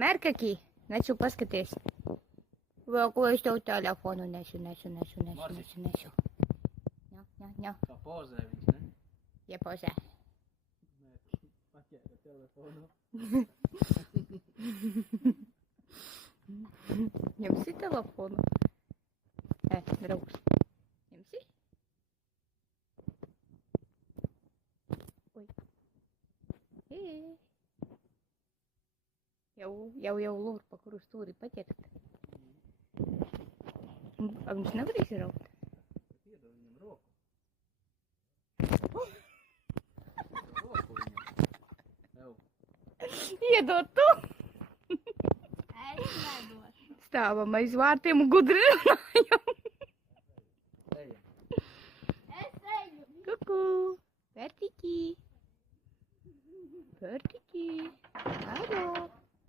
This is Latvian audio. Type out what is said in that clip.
Mērkaki, nesu paskaties. Vēl ko es tev telefonu nesu. Ņa. Kā pozē viņš, ne? Iepozē. Paķēra telefonu. Ņemsi telefonu? Draugs. Ņemsi? Oi. Jau lūr, pa kuru stūri paķert. Viņš nevar izraut. Iedod viņam roku. Roku viņam. Ev. Iedod tu! Es nedošu. Stāvam aiz vārtiem un gudri runājam. Ejam. Es eju. Kuku! Pērtiki! Halo!